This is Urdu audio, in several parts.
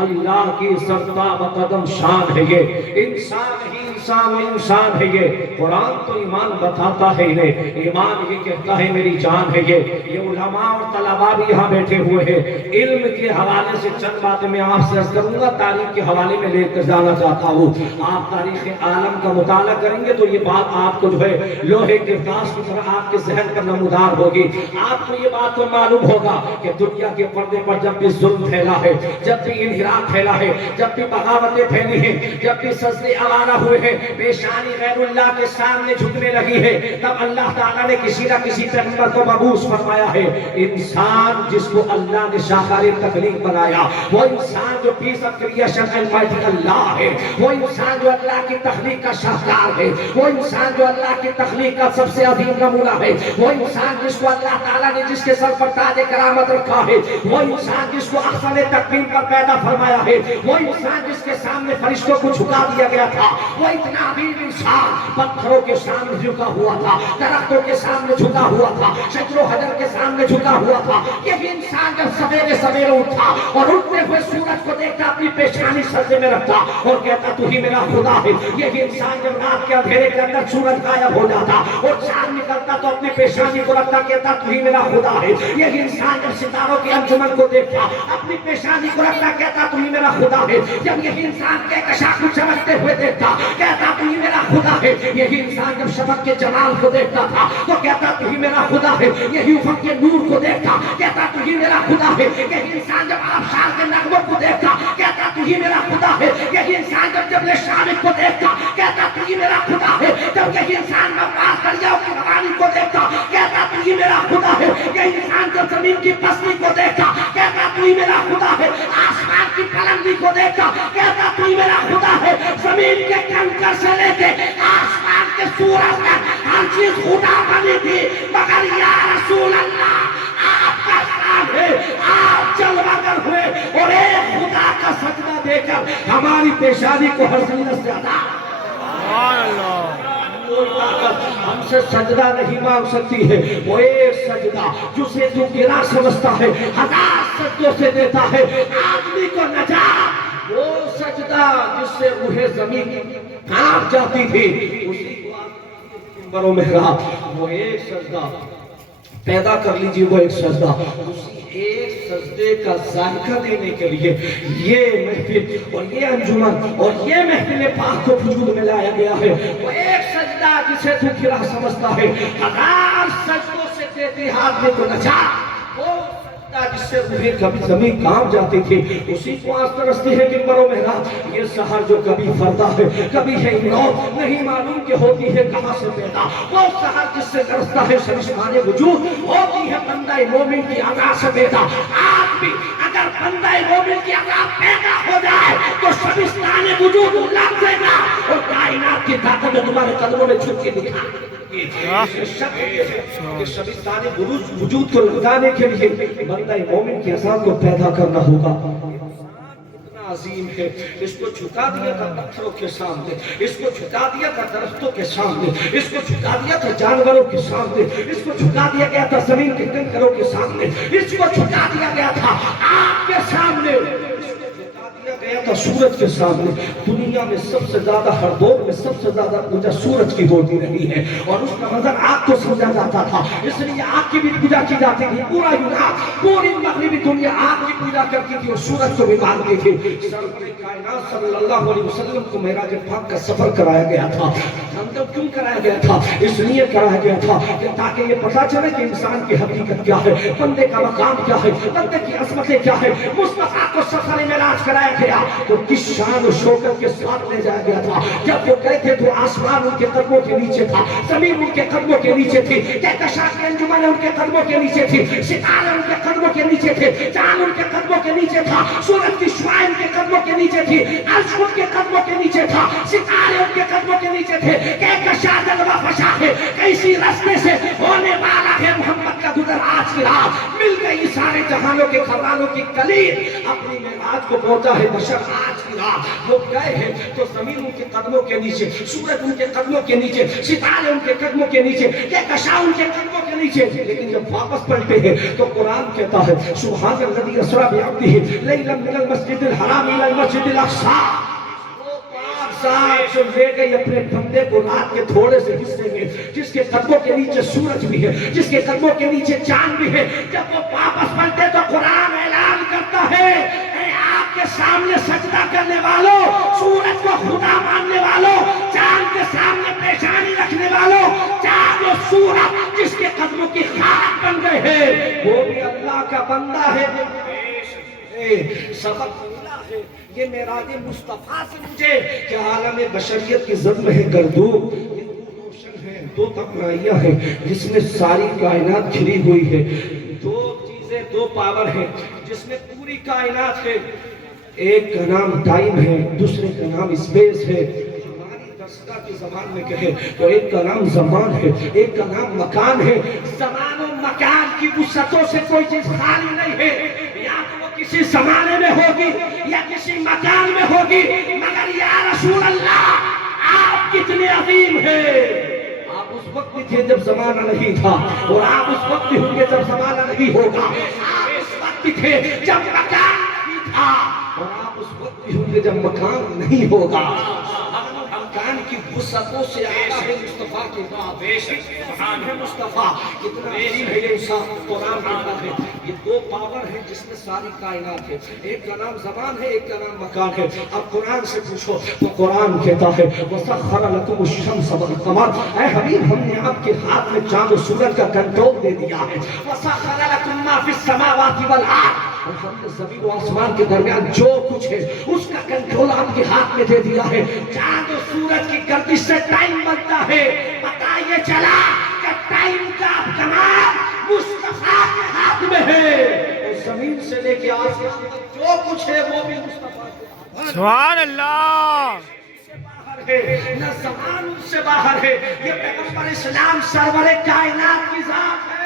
اللہ کی سرتا و قدم شان ہے یہ، انسان ہی انسان ہے یہ۔ قرآن تو ایمان بتاتا ہے انہیں، ایمان یہ کہتا ہے میری جان ہے یہ علماء اور طلباء بھی یہاں بیٹھے ہوئے ہیں۔ علم کے حوالے سے چند باتیں میں آپ سے عرض کروں گا، تاریخ کے حوالے میں لے کر جانا چاہتا ہوں۔ آپ تاریخ عالم کا مطالعہ کریں گے تو یہ بات آپ کو جو ہے لوہے کے فاس کی طرح آپ کے ذہن پر نمودار ہوگی۔ آپ کو یہ بات تو معلوم ہوگا کہ دنیا کے پردے پر جب بھی ظلم پھیلا ہے، جب بھی انحراف پھیلا ہے، جب بھی بغاوتیں پھیلی ہیں، جب بھی سجدے آوارہ ہوئے ہیں، پیشانی غیر اللہ کے سامنے جھکنے لگی ہے، تب اللہ تعالیٰ نے کسی نہ کسی پیغمبر کو مبعوث فرمایا ہے۔ انسان جس کو اللہ نے شاہکار تخلیق بنایا، وہ انسان جو پیس آف کریشن المائٹی اللہ ہے، وہ انسان جو اللہ کی تخلیق کا شاہکار ہے، وہ انسان جو اللہ کی تخلیق کا سب سے عظیم نمونہ ہے، وہ انسان جس کو اللہ تعالیٰ نے جس کے سر پر تاج کرامت رکھا ہے، وہ انسان جس کو احسن تقویم پر پیدا فرمایا ہے، وہ انسان جس کے سامنے فرشتوں کو جھکا دیا گیا تھا، وہ اتنا عظیم انسان پتھروں کے سامنے جھکا ہوا تھا، درختوں کے سامنے جھکا ہوا تھا، شجر و حجر کے سامنے جھکا ہوا تھا۔ یہ انسان جب سویرے سویرے اٹھا اور اٹھتے ہوئے سورج کو دیکھتا، اپنی پیشانی سجدے میں رکھتا اور کہتا تو ہی میرا خدا ہے۔ یہ انسان جب رات کے اندھیرے کے اندر سورج غائب ہو جاتا اور چاند نکلتا تو اپنی پیشانی کو رکھتا، کہتا تو ہی میرا خدا ہے۔ یہ انسان جب ستاروں کے انجمن کو دیکھتا، اپنی پیشانی کو رکھتا، کہتا تو ہی میرا خدا ہے۔ جب یہ انسان کہکشاں کو چمکتے ہوئے دیکھتا، کہتا تو ہی میرا خدا ہے۔ یہی انسان جب شفق کے جمال کو دیکھتا تھا تو کہتا تو ہی میرا خدا ہے۔ یہی افق کے نور کو دیکھتا، کہتا تو ہی میرا خدا ہے۔ یہی انسان جب آبشار کے نغموں کو دیکھتا، کہتا تو ہی میرا خدا ہے۔ یہی انسان جب جبل شامخ کو دیکھتا، کہتا تو ہی میرا خدا ہے۔ جب یہی انسان مفاز دریاؤں کی روانی کو دیکھتا، کہتا تو ہی میرا خدا ہے۔ یہی انسان جب زمین کی پستی کو دیکھتا، کہتا تو ہی میرا خدا ہے۔ آسمان کی بلندی کو دیکھتا، کہتا تو ہی میرا خدا ہے۔ زمین کے کنکر سے لے کے آسمان کے سورج تک ہر چیز خدا بنی تھی، مگر یا رسول اللہ آپ کا کام ہے، آپ جلوگر ہوئے اور ایک خدا کا سجدہ دے کر ہماری پیشانی کو ہر ذلت سے عطا۔ ہم سے سجدہ نہیں مانگ سکتی ہے، وہ ایک سجدہ جسے تو گرا سمجھتا ہے ہزار سجدوں سے دیتا ہے آدمی کو نجات۔ وہ سجدہ جس سے روح زمین کانپ جاتی تھی، اسی کو آپ بروں میں رہا۔ وہ ایک سجدہ پیدا کر لیجئے، وہ ایک سجدہ، اسی ایک سجدے کا ذائقہ دینے کے لیے یہ محفل اور یہ انجمن اور یہ محفل پاک کو وجود میں لایا گیا ہے۔ وہ ایک سجدہ جسے تو گرا سمجھتا ہے ہزار سجدوں سے دیتی آدمی کو نجات۔ وہ جس سے روحیں کبھی زمین کانپ جاتی تھی، اسی کو آج ترستی ہے کہ برو محراب۔ یہ سحر جو کبھی فردا ہے کبھی ہے امراؤ، نہیں معلوم کہ ہوتی ہے کہاں سے پیدا۔ وہ سحر جس سے ترستا ہے شبستان وجود، ہوتی ہے بندہ مومن کی عطا سے پیدا۔ آج بھی اگر بندہ مومن کی عطا پیدا ہو جائے تو شبستان وجود لگ جائے گا اور کائنات کی طاقت تمہارے قدموں میں چھپ کے دکھا۔ شبستان وجود کو لگانے کے لیے بندہ مومن کی عطا کو پیدا کرنا ہوگا۔ اتنا عظیم ہے، اس کو جھکا دیا تھا پتھروں کے سامنے، اس کو جھکا دیا تھا درختوں کے سامنے، اس کو جھکا دیا تھا جانوروں کے سامنے، اس کو جھکا دیا گیا تھا زمین کے کنکروں کے سامنے، اس کو جھکا دیا گیا تھا آپ کے سامنے، گیا تھا سورج کے سامنے۔ دنیا میں سب سے زیادہ ہر دور میں سب سے زیادہ پوجا سورج کی ہوتی رہی ہے اور اس کا نظر آگ کو سمجھا جاتا تھا، اس لیے آگ کی بھی پوجا کی جاتی تھی۔ پورا یونان، پوری مغربی دنیا آگ کی پوجا کرتی تھی اور سورج کو بھی مانتی تھی۔ سرور کائنات صلی اللہ علیہ وسلم کو معراج پاک کا سفر کرایا گیا تھا۔ کیوں کرایا گیا تھا؟ اس لیے کرایا گیا تھا کہ تاکہ یہ پتا چلے کہ انسان کی حقیقت کیا ہے، بندے کا مقام کیا ہے، بندے کی عظمتیں کیا ہے۔ مصطفیٰ کو سفر معراج کرایا گیا تو کس شان و شوکت کے ساتھ لے جایا گیا تھا۔ جب وہ گئے تھے تو آسمان ان کے قدموں کے نیچے تھا، زمین ان کے قدموں کے نیچے تھی، کہکشاں کے انجمن ان کے قدموں کے نیچے تھی، ستارے ان کے قدموں کے نیچے تھے، چاند ان کے قدموں کے نیچے تھا، سورج کی شعاع ان کے قدموں کے نیچے تھی، عرش ان کے قدموں کے نیچے تھا، ستارے ان کے قدموں کے نیچے تھے۔ کہکشاں جلوہ فشاں ہے، کیسی رستے سے ہونے والا ہے محمد کا گزر آج کی رات مل گئی سارے جہانوں کے خزانوں کی کلید اپنی معراج کو پہنچا ہے بشر آج کی رات وہ گئے ہیں تو زمین ان کے قدموں کے نیچے سورج ان کے قدموں کے نیچے ستارے ان کے قدموں کے نیچے کہکشاں ان کے قدموں کے نیچے لیکن جب واپس پلٹے ہیں تو قرآن کہتا ہے سبحان الذی اسری بعبدہ لیلا من المسجد الحرام الى المسجد الاقصی ذات جو لے گئی اپنے بندے کو رات کے تھوڑے سے حصے میں جس کے قدموں کے نیچے سورج بھی ہے جس کے قدموں کے نیچے چاند بھی ہے جب وہ واپس پلٹے تو قرآن اعلان کرتا ہے اے آپ کے سامنے سجدہ کرنے والوں سورج کو خدا ماننے والوں چاند کے سامنے پیشانی رکھنے والوں چاند و سورج جس کے قدموں کی خاک بن گئے ہیں وہ بھی اللہ کا بندہ ہے سبق ہے یہ معراج مصطفیٰ سے مجھے کہ عالم بشریت کی ضرب ہے گردوب یہ دو روشن ہیں دو توانائیاں ہیں جس میں ساری کائنات گھری ہوئی ہے دو چیزیں دو پاور ہیں جس میں پوری کائنات ہے ایک کا نام ٹائم ہے دوسرے کا نام اسپیس ہے ہماری دستہ کی زبان میں کہے تو ایک کا نام زمان ہے ایک کا نام مکان ہے زمان و مکان کی وسعتوں سے کوئی چیز خالی نہیں ہے یا تو کسی زمانے میں ہوگی یا کسی مکان میں ہوگی مگر یا رسول اللہ آپ کتنے عظیم ہیں آپ اس وقت بھی تھے جب زمانہ نہیں تھا اور آپ اس وقت بھی ہوں گے جب زمانہ نہیں ہوگا آپ اس وقت بھی تھے جب مکان نہیں تھا اور آپ اس وقت بھی ہوں گے جب مکان نہیں ہوگا مکان کی وسعتوں سے آیا ہے مصطفیٰ کی بات سبحان ہے مصطفیٰ کتنا عظیم ہے یہ انسان قرآن کہتا ہے یہ دو پاور ہیں جس میں ساری کائنات ہے ایک کا نام زمان ہے ایک کا نام مکان ہے اب قرآن سے پوچھو تو قرآن کہتا ہے وَسَخَّرَ لَكُمُ الشَّمْسَ وَالْقَمَرَ اے حبیب ہم نے آپ کے ہاتھ میں چاند و سورج کا کنٹرول دے دیا ہے وَسَخَّرَ لَكُم مَّا فِي السَّمَاوَاتِ وَالْأَرْضِ اور ہم نے زمین و آسمان کے درمیان جو کچھ ہے اس کا کنٹرول آپ کے ہاتھ میں دے دیا ہے چاند و سورج کی گردش سے ٹائم بنتا ہے پتہ یہ چلا کہ ٹائم کا کمال مصطفیٰ کے ہاتھ میں ہے اور زمین سے لے کے آسمان تک جو کچھ ہے وہ بھی مصطفیٰ کے ہاتھ میں سبحان اللہ نہ زمان ان سے باہر ہے یہ پیغمبر اسلام سرور کائنات کی ذات ہے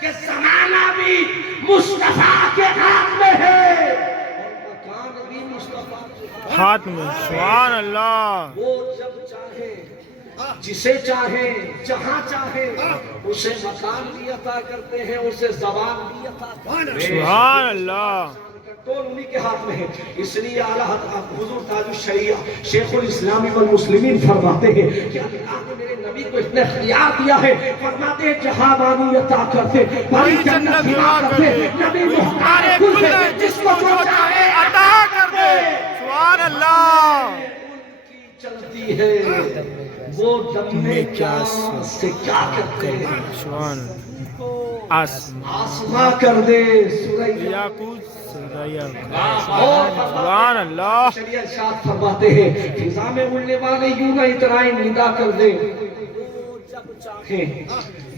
کہ زمانہ بھی مصطفیٰ کے ہاتھ میں ہے اور مکان بھی مصطفیٰ کے ہاتھ میں سبحان اللہ وہ جب چاہے جسے چاہے جہاں چاہے اسے مکان بھی عطا کرتے ہیں اسے زبان بھی عطا کرتے ہیں سبحان اللہ کنٹرول انہی کے ہاتھ میں ہے اس لیے اعلیٰ حضور تاج الشریعہ شیخ الاسلام والمسلمین فرماتے ہیں کہ اللہ نے میرے نبی کو اتنا اختیار دیا ہے فرماتے ہیں جہاں بانی عطا کرتے بڑی جنت عطا کرتے نبی مختار کل ہے جس کو جو چاہے عطا کرتے سبحان اللہ چلتی ہے وہ دم میں کیا سے کیا کرتے ہیں سبحان آسماں کر دے سورہ یاقوت سبحان اللہ شریعہ ارشاد فرماتے ہیں فضا میں اڑنے والے یوں نہ اترائیں ندا کر دے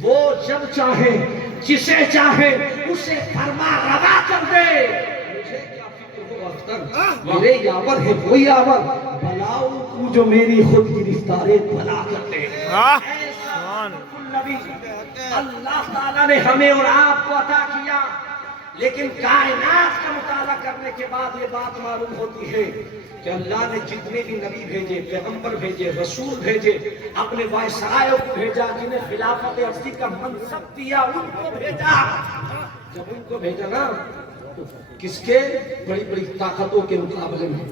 وہ جب چاہے جسے چاہے اسے فرما روا کر دے مجھے کیا فکر ہو اختر میرے یاور ہے وہ یاور بلاؤ کو جو میری خود گرفتارے بلا کر دے اللہ تعالیٰ نے ہمیں اور آپ کو عطا کیا لیکن کائنات کا مطالعہ کرنے کے بعد یہ بات معلوم ہوتی ہے کہ اللہ نے جتنے بھی نبی بھیجے پیغمبر بھیجے رسول بھیجے اپنے وائسرایوں کو بھیجا جنہیں خلافت عرضی کا منصب دیا ان کو بھیجا جب ان کو بھیجا نا کس کے بڑی بڑی طاقتوں کے مقابلے میں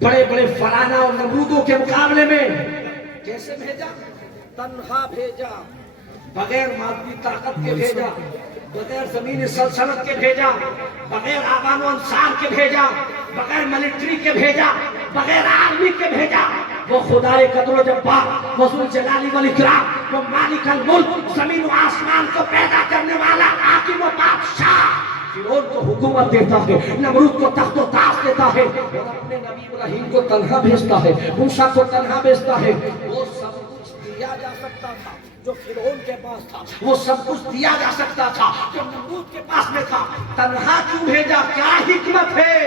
بڑے بڑے فرانا اور نمرودوں کے مقابلے میں کیسے بھیجا تنہا بھیجا بغیر مادی طاقت کے بھیجا بغیر زمین سلطنت کے بھیجا بغیر آبان و انصار کے بھیجا بغیر ملٹری کے بھیجا بغیر آرمی کے بھیجا وہ خدائے قدر و جبار وہ ذوالجلال والاکرام وہ مالک الملک زمین و آسمان کو پیدا کرنے والا حاکم و بادشاہ فرعون کو حکومت دیتا ہے نمرود کو تخت و تاج دیتا ہے اور اپنے نبی ابراہیم کو تنہا بھیجتا ہے موسیٰ کو تنہا بھیجتا ہے وہ سب کچھ دیا جا سکتا تھا جو فرعون کے پاس تھا وہ سب کچھ دیا جا سکتا تھا جو نمرود کے پاس میں تھا تنہا کیوں بھیجا کیا حکمت ہے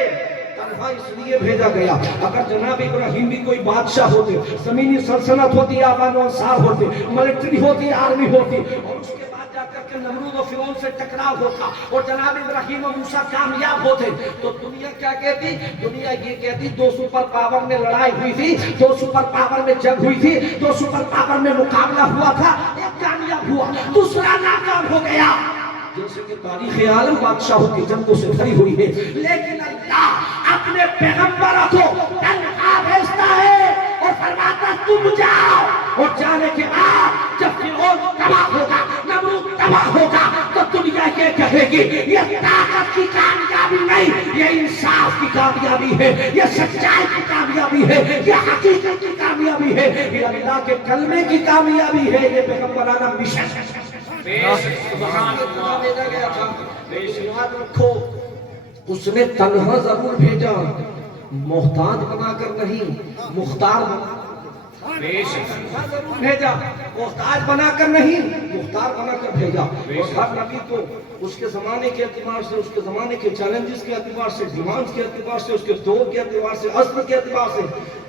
تنہا اس لیے بھیجا گیا اگر جناب ابراہیم بھی کوئی بادشاہ ہوتے زمینی سلطنت ہوتی آبان و انصار ہوتے ملٹری ہوتی آرمی ہوتی اور اس کے بعد جا کر کہ نمرود و فرعون سے ٹکراؤ ہوتا اور جناب ابراہیم و موسیٰ کامیاب ہوتے تو دنیا کیا کہتی؟ دنیا یہ کہتی دو سپر پاور میں لڑائی ہوئی تھی، دو سپر پاور میں جنگ ہوئی تھی، دو سپر پاور میں مقابلہ ہوا تھا، ایک کامیاب ہوا دوسرا ناکام ہو گیا. جیسے کہ تاریخ عالم بادشاہوں کی جنگوں سے بھری ہوئی ہے، لیکن اللہ اپنے پیغمبروں کو تنہا بھیجتا ہے اور فرماتا تم جاؤ، اور جانے کے بعد جب فرعون تباہ ہوگا، نمرود تباہ ہوگا تو دنیا یہ کہے گی یہ طاقت کی کامیابی نہیں، یہ انصاف کی کامیابی ہے، یہ سچائی کی کامیابی ہے، یہ حقیقت کی کامیابی ہے، یہ اللہ کے کلمے کی کامیابی ہے، یہ پیغمبرانہ مشن. سبحان اللہ بھیجا گیا تھا. یاد رکھو اس نے تنہا ضرور بھیجا، محتاج بنا کر نہیں، مختار بنا ضرور بھیجا، محتاج بنا کر نہیں، مختار بنا کر بھیجا. اور ہر نبی کو اس کے زمانے کے اعتبار سے، اس کے زمانے کے چیلنجز کے اعتبار سے، ڈیمانڈز کے اعتبار سے، اس کے دور کے اعتبار سے، عصر کے اعتبار سے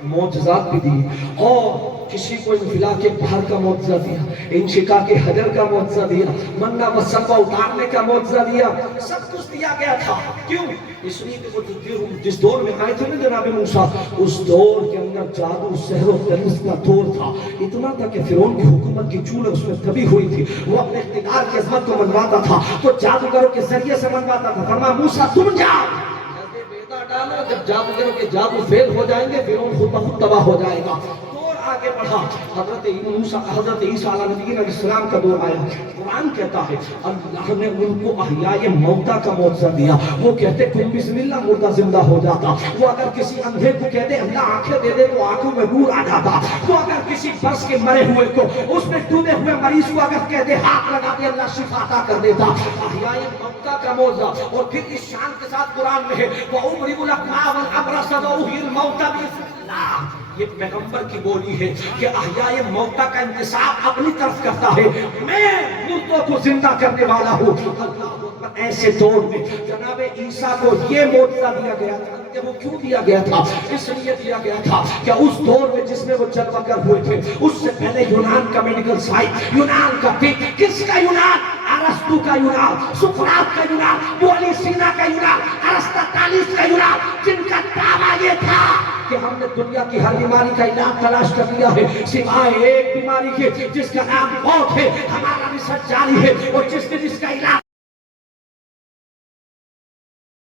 معجزات بھی دی. اور کسی کو انفلاق کے پہاڑ کا معجزہ دیا، انشقاق کے حجر کا معجزہ دیا، منہ و سلوہ اتارنے کا معجزہ دیا، سب کچھ دیا گیا تھا. کیوں؟ اس لیے کہ وہ جس دور میں آئے تھے نا جناب موسیٰ، اس دور کے اندر جادو سحر و تلس کا دور تھا. اتنا تھا کہ فرعون کی حکومت کی چول اس میں دبی ہوئی تھی، وہ اپنے اقتدار کی عظمت کو منواتا تھا تو جادوگروں کے ذریعے سے منواتا تھا. فرمایا موسیٰ تم جاؤ، ڈالو، جب جادوگروں کے جادو فیل ہو جائیں گے فرعون خود بخود تباہ ہو جائے گا. دور آگے بڑھا، حضرت عیسیٰ علیہ السلام کا دور آیا. قرآن کہتا ہے اللہ نے ان کو احیاء موتا کا معجزہ دیا. وہ کہتے کن بسم اللہ، مردہ زندہ ہو جاتا. وہ اگر کسی اندھے کو کہتے اللہ آنکھیں دے دے تو آنکھوں میں نور آ جاتا. وہ اگر کسی برس کے مرے ہوئے کو، اس میں ڈوبے ہوئے مریض کو اگر کہتے ہاتھ لگا دے اللہ شفا عطا کر دیتا. احیاء موتا کا معجزہ. اور پھر اس شان کے ساتھ قرآن میں ہے وَأُبْرِئُ الْأَكْمَامَ وَالْأَبْرَصَ وَأُحْيِي الْمَوْتَى بِإِذْنِ اللَّهِ. یہ پیغمبر کی بولی ہے کہ احیاء موتا کا انتصاب اپنی طرف کرتا ہے، میں مردوں کو زندہ کرنے والا ہوں. اللہ ایسے دور میں جناب عیسیٰ کو یہ معجزہ دیا گیا تھا. کہ وہ کیوں دیا گیا تھا؟ اس لیے دیا گیا تھا کہ اس دور میں جس میں وہ جلوہ گر ہوئے تھے، اس سے پہلے یونان کا میڈیکل سائنس، یونان کا طب، کس کا یونان؟ ارسطو کا یونان، سقراط کا یونان، ابو سینا کا یونان، ارسطاطالیس کا یونان، جن کا دعویٰ یہ تھا کہ ہم نے دنیا کی ہر بیماری کا علاج تلاش کر لیا ہے سوائے ایک بیماری کے جس کا نام موت ہے. ہمارا ریسرچ جاری ہے اور جس کا علاج